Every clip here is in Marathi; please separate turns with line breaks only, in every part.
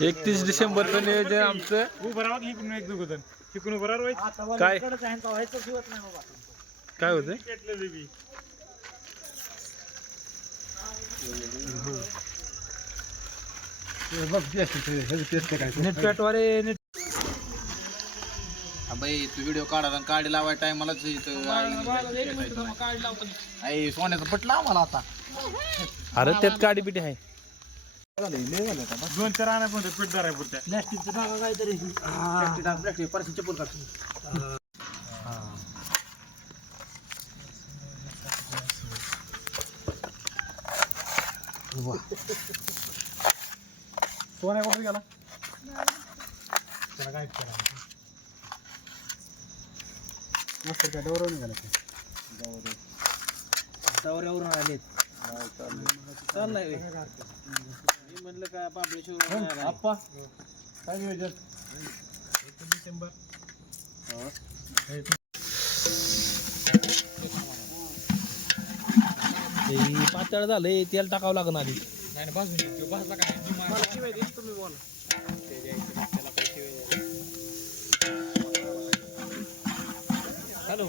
एकतीस डिसेंबरचं नियोजन आमचं.
उभं राहा की इकडून एक दोघं जण. इकडून उभं राहा
काय? काय होतं
बाई तू व्हिडिओ काढा काढी लावाय टायमालाच इथं आई सोन्याचं पटलं आम्हाला आता.
अरे त्यात गाडी बिटी आहे.
दोन चार आणा पण पीठ धराय पुरत्या. सोन्या कुठे गेला? त्याला काय करा. मस्त काय डोरं निघाला
दौऱ्यावरून आलेत. चाललाय. म्हणलं
आप्पा. काय नियोजन? डिसेंबर
पातळ झालंय तेल टाकावं लागणार आधी.
नाही भाजून भाजला काय तुम्ही बोला. हॅलो.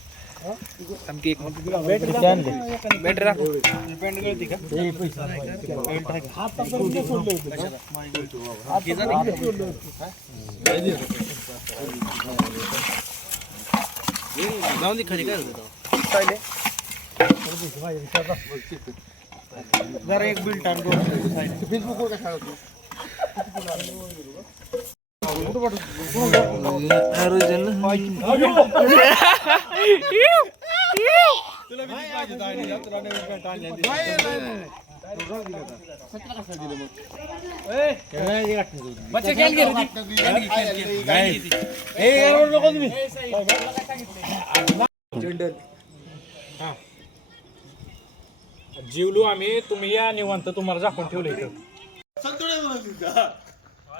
आतापर्यंत सोडलं होतं का?
जरा एक बिल टाक
फेसबुकवर काय सांगत तू
जीवलो आम्ही तुम्ही या निवांत तुम्हाला झाकून ठेवलं इथं.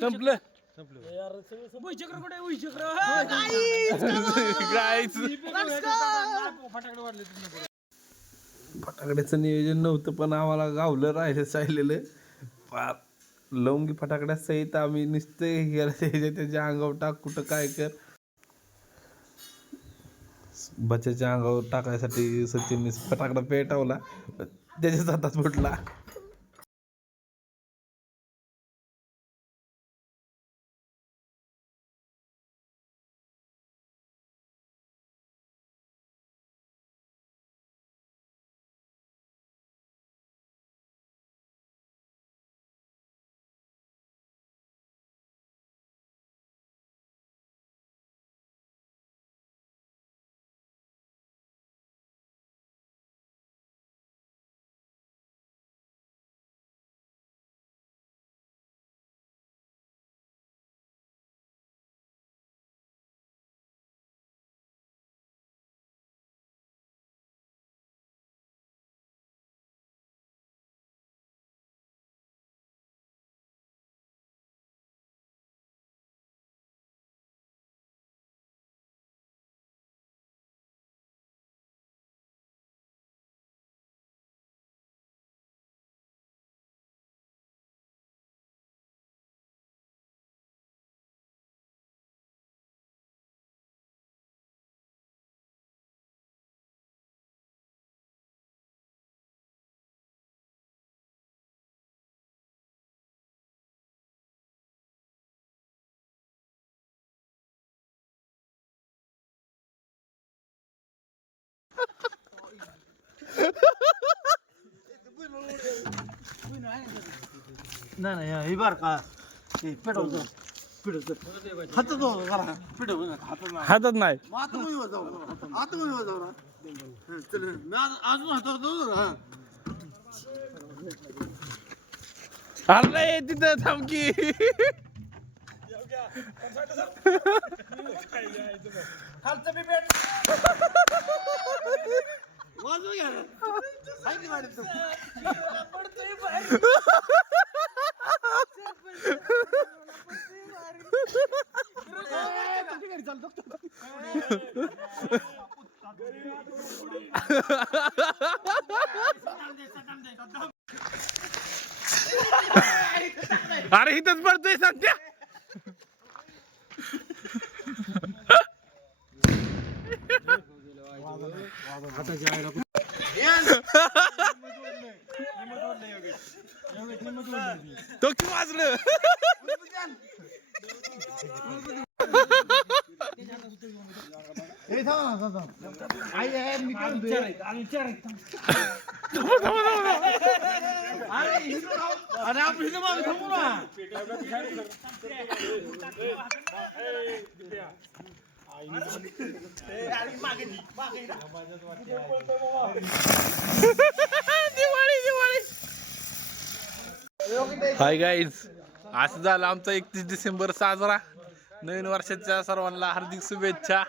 संपलं फटाकड्याचं नियोजन नव्हतं पण आम्हाला गावलं राहिलं चाललेलं. फार लवंगी फटाकड्या सहित आम्ही नुसते ह्याला त्याच्या त्याच्या अंगावर टाक कुठं काय कर. बच्याच्या अंगावर टाकायसाठी सचिनने फटाकडा पेटवला. त्याच्याच हातात फुटला.
नाही नाही ही बार का. पेटवतो पेटवतो हातात घाला पेटवतो हातात
हातात नाही.
आतमध्ये जाऊ आतमध्ये जाऊ चल मी आज- अजून हातात जाऊ हा.
अरे तिथं थांब की.
खालचं पेट वाजव घ्या की तो? चालतो
अरे इथंच पडतोय सध्या. तो की वाजलं?
हे थांबा ना, अरे, आपण थांबू ना.
हाय गाईज असं झालं आमचा एकतीस डिसेंबर साजरा नवीन वर्षाच्या सर्वांना हार्दिक शुभेच्छा.